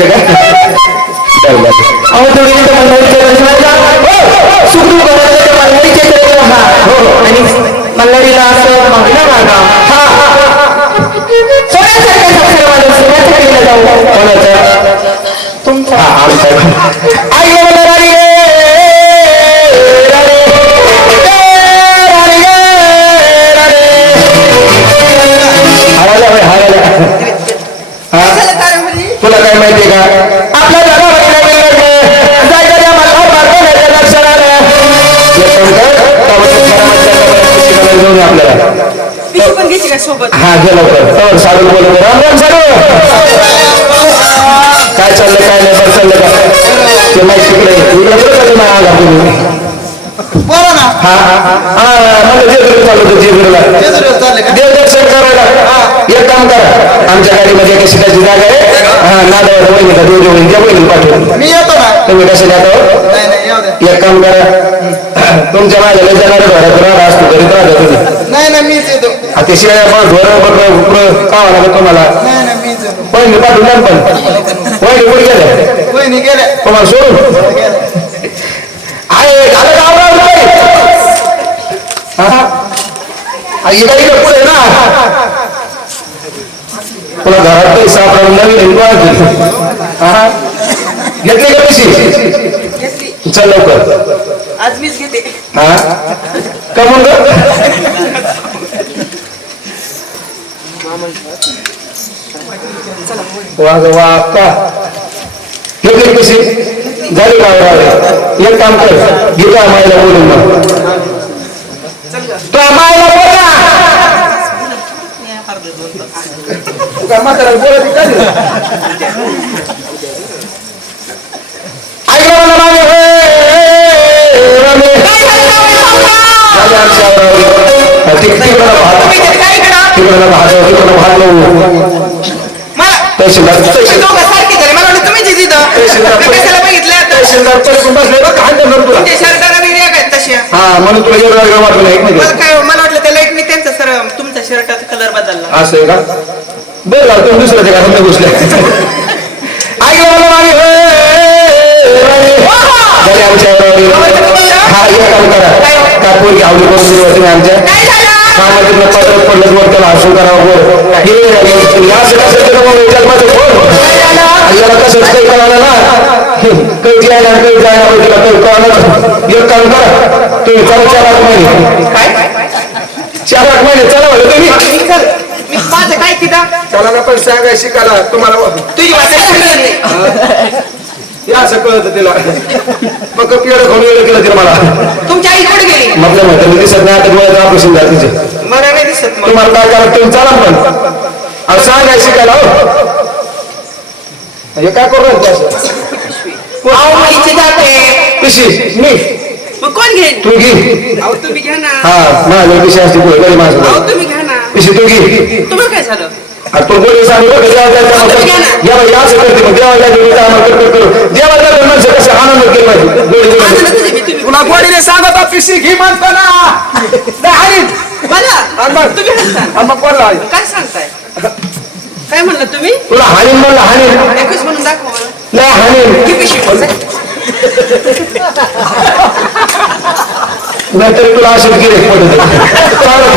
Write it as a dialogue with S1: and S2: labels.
S1: सांगितलं काय बरं, बरं.
S2: अहो थोडी इथं मंडळीच्या दर्शनाला हो सुखदुःख मंडळीच्या आणि मंडळीला असं
S1: का
S3: सोबत
S1: हा गेलो तर तवर साडू बोलत राम काय चाललंय काय नाही बरं चाललंय का ते माहिती तिकडे. तुम्ही आला तुम्ही
S4: बोला ना.
S1: हा हा हा. मला जेजुरी चाललो होतो जेजुरीला.
S4: चालले
S1: देवदर्शन करायला. एक काम करा. आमच्या गाडीमध्ये एका जागा आहे. हा. नादावर वहिनी का दोघे वहिनी त्या वहिनी पाठवून.
S4: मी येतो ना.
S1: तुम्ही कसे जातो
S4: नाही नाही येऊ द्या
S1: एक काम करा तुमच्या माझ्या लय जाणार घरात राहा असतो घरीच राहता तुम्ही
S4: नाही नाही मीच येतो.
S1: आता शिवाय पण बघ कावा लागत तुम्हाला. वहिनी पाठवून द्या ना पण. वहिनी कुठे गेले
S4: गेल्या.
S1: तुम्हाला सोडून. आहे झालं का इकडे इकडे पुढे ना. तुला घरात काही सापडून नवीन घेतली का पिशी चल लवकर.
S3: आज मीच घेते.
S1: हा? कमून वा ग वा का? घेतली कशी. झाली का? एक काम कर. गीता मायला बोलून मग. मायला बोल. ना तू काय म्हातारा बोलत हा म्हणून तुला एवढं वेगळं वाटलं. नाही
S3: मला
S1: माहिती
S3: काय मला वाटलं त्या लाईटने त्यांचा सर तुमच्या शर्टाचा कलर बदलला.
S1: असं आहे का? बरं तुम्ही दुसऱ्या ठिकाणी समजा घुसले ऐकलं मला मागे. हे, हे, हे. झाली आमच्या. हा एक काम करा काय पोरगी आवडी करून दिली होती ना आमच्या?
S3: काय
S1: कामातून पदरात पडलं वर त्याला हसू करावं बोल हे या सगळ्या सगळं मग जन्माचं बोल आणि याला कसंच काही कळालं ना. काही जायला काही जायला तुला काही कळालं एक काम करा तुम्ही चला चार आठ महिने. चार आठ महिने चला म्हणलं तुम्ही.
S3: माझं काय तिथं?
S1: त्याला ना पण सांगाय शिकायला तुम्हाला
S3: तुझी भाषा
S1: हे असं कळत तिला. मग पिढ खाऊन वेळ केलं तिला मला.
S3: तुमची आई कुठे गेली?
S1: म्हटलं म्हटलं दिसत नाही आता डोळ्याचं ऑपरेशन झालं तिचे
S3: मला नाही दिसत मग.
S1: तुम्हाला काय करा तुम्ही चला पण. आणि सांगाय शिकायला हो. हे काय करू राहिले असं
S3: अहो, मी जाते.
S1: पिशी मी.
S3: मग कोण घेईन
S1: तू घे.
S3: अहो तुम्ही घ्या ना.
S1: हा माझ्या पिशी असते पुढे
S3: अहो तुम्ही घ्या ना.
S1: पिशी तू घे.
S3: तुम्हाला काय झालं?
S1: तो कोणी सांगू बघ देवा देवा या असं करते मग देवा या आम्हाला कर करू देवा त्या माणसं कसं आनंद केलं पाहिजे.
S4: तुला गोडीने सांगत पिशी घी म्हणतो ना मग-
S3: तुम्ही हसता.
S4: आणि मग कोण लावायचं?
S3: काय सांगताय? काय म्हणलं तुम्ही?
S1: तुला हानीन म्हणलं हानीन
S3: एकच म्हणून दाखवा
S1: नाही हानीन
S3: किती शिकवलं
S1: नाहीतरी तुला असेल गिरेक पडत. चालत